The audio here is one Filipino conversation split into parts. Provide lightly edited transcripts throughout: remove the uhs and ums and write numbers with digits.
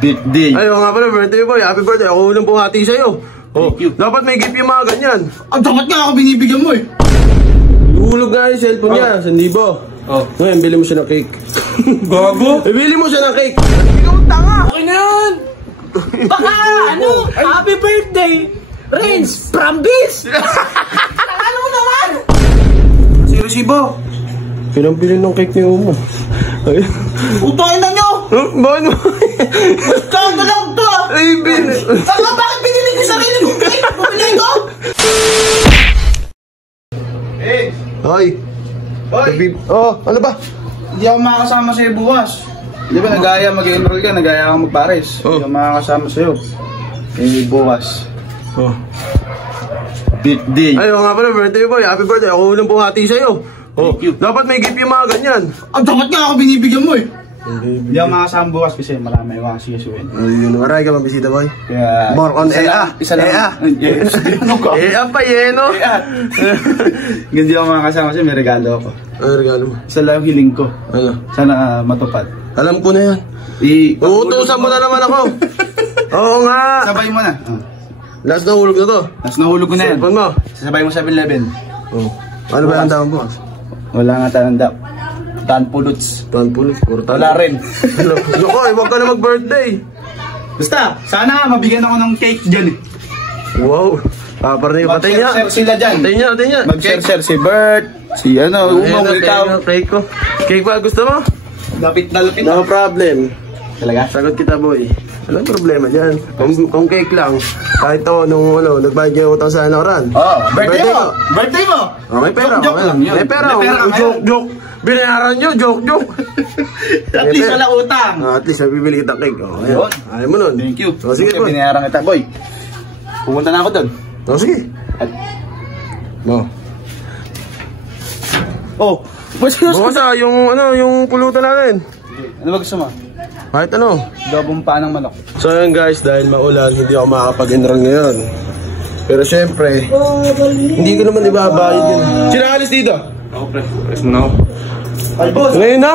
Birthday. Ayaw nga pala, birthday boy. Happy birthday. Ako unang bumati sa'yo. Oh, dapat may gift yung mga ganyan. Dapat nga ako binibigyan mo eh. Hulog nga yung cellphone niya, 1,000. Oh. Ngayon, bili mo siya ng cake. Gago? Bili mo siya ng cake. Ikaw tanga. Okay na yan. Baka, happy birthday, Renz, Prambis! Ano mo naman? Si Resibo. Pinang-pili ng cake ni Umo. Utoin na nyo! Bakit mo? Kang dalag to! Ay, Bakit binili ko sarili kong cake? Bumili ko? Hoy. Oh, ano ba? Hindi ako makakasama sa'yo bukas. Di ba nagaya mag-enroll ka, nagaya ako magpares. Hindi ako makakasama sa'yo. Eh, bukas. Oh. Birthday. Ayaw nga pala, birthday boy. Happy birthday. Ako unang bumati sa'yo. Oh, dapat may gift yung mga ganyan. Dapat nga ako binibigyan mo eh. Hindi ako makakasama bukas kasi marami ako kasigasuin. Ayun, maray ka mabisita boy. Kaya... More on EA. Isa lang. Ano ka? EA pa yeno. Hindi ako makakasama kasi may regalo ako. Ano regalo mo? Isa lang yung hiling ko. Ano? Sana matupad. Alam ko na yan. Uutusan mo na naman ako. Oo nga. Sabay mo na. Last na hulog na to. Last nahulog ko na yan. Cellphone mo. Sasabay mo 7-Eleven. Oh. Ano ba yung tawag mo? Wala nga tanda. Tanpuluts. Tanpuluts. Wala rin. Loko, huwag ka na mag-birthday. Basta, sana mabigyan ako ng cake dyan eh. Wow. Paparni, patay niya. Mag-share sila dyan. Patay niya. Mag-share si Bert, si Umong, ikaw. Cake ko. Cake ba? Gusto mo? Lapit na lapit. No problem. Talaga? Sagot kita boy. Walang problema dyan. Kung cake lang, kahit ako nung nagbayad yung utang sa nakaraan. Oh, birthday mo! Birthday mo! Oh, may pera. Joke lang yun. May pera. Joke. Binayaran nyo, joke. At least wala utang. At least bibili kita cake. Oh, ayaw mo nun. Thank you. Oh, sige boy. Binayaran kita boy. Pumunta na ako doon. Oh, sige. Bukas yung pulutan natin. Ano ba gusto mo? Kahit ano. Dobong paa ng manok. So yun guys, dahil maulan, hindi ako makakapag-enroll ngayon. Pero syempre, hindi ko naman ibabayad yun. Sino alis dito? Ako pre, alis mo na ako. Albos! Ngayon na?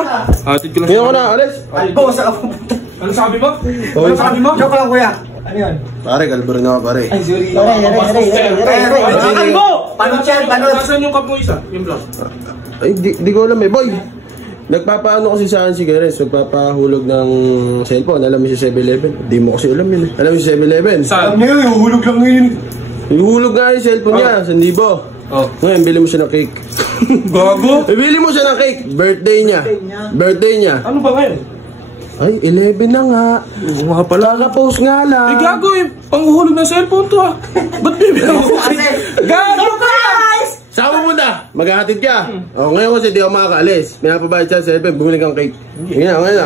Atid ko lang. Ngayon ko na, alis. Albos, saan ka pupunta? Ano sabi mo? Ano sabi mo? Joke lang kuya. Ano yun? Pare, kalbo rin ako pare. Ay, sorry. Kalbo! Panot yan, panot. Nasaan yung cup mo isa? Yung blouse? Ay, di ko alam eh. Boy, nagpapaano kasi saan si Gares? Nagpapahulog ng cellphone. Alam mo si 7-Eleven? Di mo kasi alam yun eh. Alam mo si 7-Eleven? Saan? Ano yun? Hulog lang ngayon. Ihulog nga yung cellphone niya, 1,000. Oh. Ngayon, bili mo siya ng cake. Gago? Bili mo siya ng cake. Birthday niya. Ano ba ngayon? Ay, 11 na nga. Oo nga pala. Kaka-post nga lang. Gago eh. Panghuhulog ng cellphone to ah. Ba't bibili mo kasi? Gago guys! Saan mo punta? Maghahatid ka. O, ngayon kasi di ako makakaalis. Pinapabayad siya sa cellphone. Bumili kang cake. Ngayon na.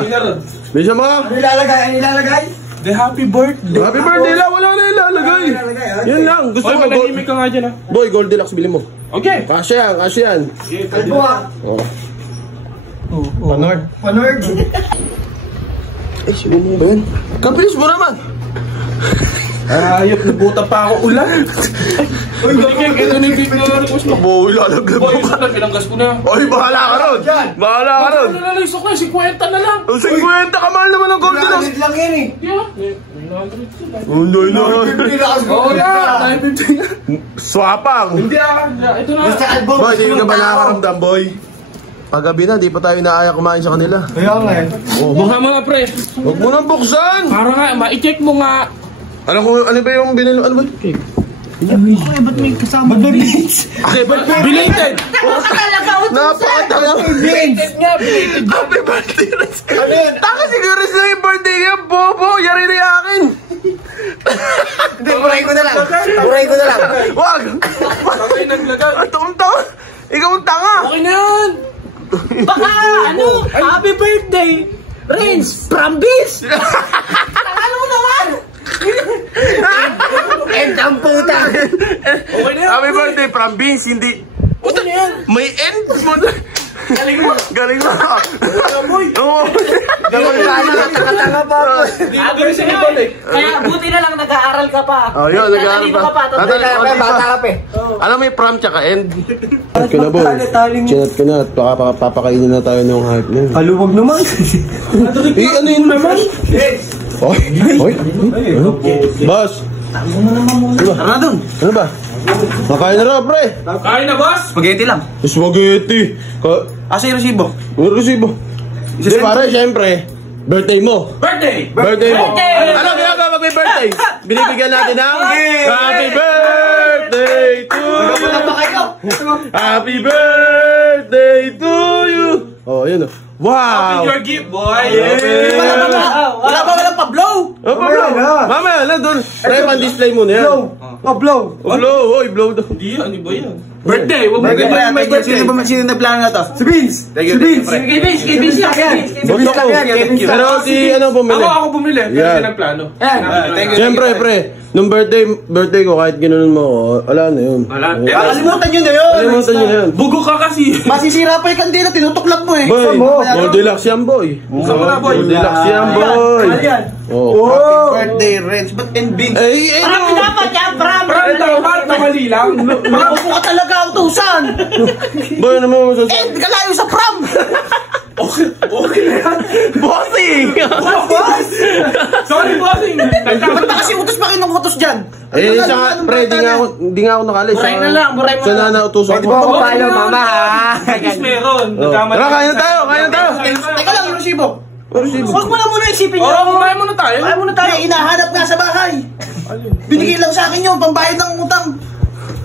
Bisa mo. Ano ilalagay? The happy birthday. Happy birthday lang. Wala na ilalagay. Yan lang. Gusto Oy, mo. manahimik ka nga dyan ah. Boy, Goldilocks bili mo. Okay. Kasya yan. Kalbo ah. Panord. Ay, sino mo ba yan? Kapilis mo naman. Ayop, nabuta pa ako ulan. Uy, gagawin. Ito na yung request mo. Boy, lalaglag Boy, mo ka. pinanggas ko na. Oy, bahala ka ron. Bahala ka ron. Ano na lang, isok na, 50 na lang. O, 50 ka mahal naman ng Goldilocks. lang yan eh. Hindi na. Oo na, 950. Swapang. Hindi ah, ito na. Basta kalbo. Boy, hindi ka ba nakakaramdam, boy? Paggabi na, di pa tayo naaya kumain sa kanila. Kaya nga eh. Buksan mo nga, pre. Huwag mo nang buksan! Para nga, ma-check mo nga. Ano ba yung binili? Ano ba? Ay, ba't may kasama? Ba't may beans? Belated! Napakatanga! Belated nga, belated. Happy birthday! Ano yun? Taka siguro na yung birthday niya, bobo! Yari na yung akin! Hindi, buray ko na lang. Wag! Bakit naglagay? Ang taong-taon! Ikaw ang tanga! Okay na yan! Baka, happy birthday, Renz, Prambis! Ano mo naman? End ang puta! Okay na yan! Happy birthday, Prambins! Hindi... Okay na yan! May end mo na! Galing mo! Galing mo! Boy! Oo! Tanga pa ako. Hindi mo galing sa ibon eh! Kaya buti na lang nag-aaral ka pa. Oh, yun, nag-aaral pa. Tatalino ka pa. Bata ka pa eh. Alam mo yung prom tsaka end? Chinat ko na, boy. Chinat ko na at baka papakainin na tayo ng hype na yun. Haluwag naman. Eh, ano yun naman? Oy! Ano? Boss! Tara na dun. Ano ba? Makain na raw, pre! Kain na, boss! Spaghetti lang. Spaghetti! Asa yung resibo? Ano resibo? Hindi, pare, syempre. Birthday mo. Birthday! Birthday mo. Birthday! Ano ginagawa pag may birthday? Binibigyan natin ng Happy Birthday to you! Happy Birthday to you! Oh, yun. Wow! Your gift, boy! Wala ba walang pa-blow? Oh, mamaya na doon. Try pan-display mo na yan. Blow. Blow. Oy, blow daw. Hindi yan, ano ba yan? Birthday! Huwag mo Thank you. Sino na plano na to? Si Vince yan. Gusto ko. Pero si ano bumili? Ako bumili. Pero Yan. siya nagplano. Siyempre, pre. Nung birthday ko, kahit ganoon mo ako, wala na yun. Wala. Kalimutan nyo na yun. Kalimutan nyo na yun. Bugo ka kasi. Masisira pa yung kandila, tinutuklap mo eh. Boy, Goldilocks yan, boy. Saan mo na, boy? Goldilocks yan, boy. Oh. Happy birthday, Renz. Ba't and Vince? Marami dapat yan, Parang marami. tama, mali lang. Mabuko ka talaga, utusan. Boy, ano mo masasabi? Kalayo sa prom. Okay na yan. Bossing! Sorry, bossing. Ba't ba kasi utos pa kayo ng utos dyan? Eh, saka, pre, di nga ako nakalis. Buray na lang, buray mo. Sa nanautusan ko. Paano, mama, ha? At meron. Oh. Tara, kain na tayo. Teka lang, yung resibo. Huwag mo na muna isipin Oo, yun. kumain muna tayo. Kaya muna tayo. Hinahanap nga sa bahay. Binigay lang sa akin yun, pambayad ng utang.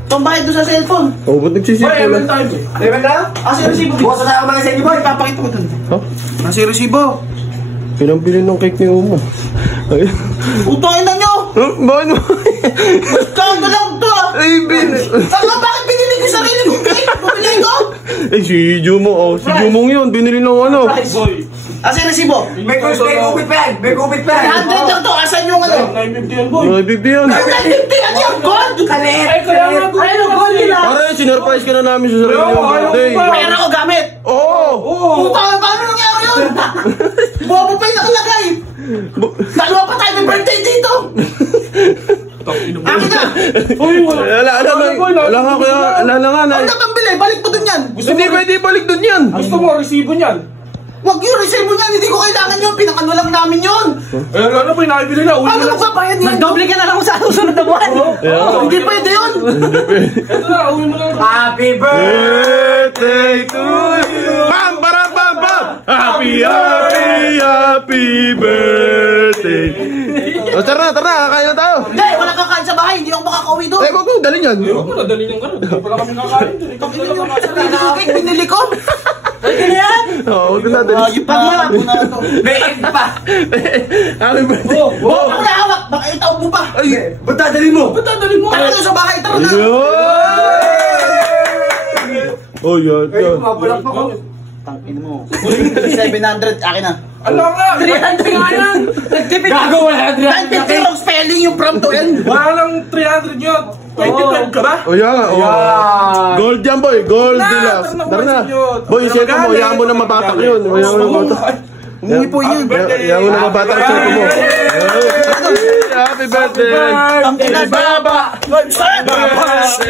Pambayad doon sa cellphone. Oh, ba't nagsisip Boy, ko ewan lang? tayo. Level ka? Asa yung resibo? Bukas na tayo mga sa inyo, boy. Papakita ko doon. Huh? Asa yung resibo? Pinambili ng cake ni Umo. Ay. Utangin na nyo! Bakit mo? Kanda lang to ah! Ay, Saka bakit binili ko sarili ko? Bumili ko? Eh, si Jumo, oh. Si Jumong yun, binili ng ano. Boy. Asa yung resibo? May kupit pa yan. May kupit pa yan. 100 lang to. Asan yung ano? 950 yan, boy. Ay, big deal. 950! Ano yung gold? Kalit. Ay, kaya nga, boy. Ano, gold nila? Pare, sinurprise ka na namin sa sarili ng birthday. Pera ko gamit! Oo! Utang, paano nangyari yun? Bobo pa yung nakalagay! Dalawa pa tayo may birthday dito! Akin na! Uy, Wala nga kaya, wala nga na. Ano na pambili? Balik mo dun yan! Hindi pwede balik dun yan. Gusto mo, resibo niyan. Huwag yung resibo niyan! Hindi ko kailangan yun! Pinakano lang namin yun! Eh, ano po yung nakibili na? Uwi Paano mo lang. magbabayad yan? Magdoble ka na lang sa susunod na buwan. Hindi pwede yun! Ito na, uwi mo lang. Happy Birthday to you. Pam, para, pam, pam. Happy birthday. O, tara na, kakain na tayo. Hindi! Wala kakain sa bahay! Hindi ako makakauwi doon! Eh, wag mo, dalhin yan. Huwag mo na, dali ng gano'n. Hindi pala kami kakain. Ikaw na lang kakain. Sarili ko cake, binili ko! Pwede na yan. Oo, wag na, dalhin. Yung pag-malabo na ito! May egg pa. Happy birthday. Huwag mo na hawak! Baka itaw mo pa! Ay, Ba't dadalhin mo? Ba't dadalhin mo? Tara na sa bahay! Tara na! Oh, yan. Mabulak pa ko! Tangin mo. 700, akin na. Ala nga! 300 nga yan. Nagtipid. Gago, wala 950 wrong spelling yung from to end! Wala lang 300 yun. 25 ka ba? Oh, yan nga. Oh. Gold yan, boy. Gold deluxe. Tara na. Boy, yung cellphone mo, yan mo na mabatak yun. Yan mo na mabatak. Umuwi po yun. Yan mo na mabatak yung cellphone mo. Happy birthday! Ang kinababa!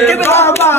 Baba!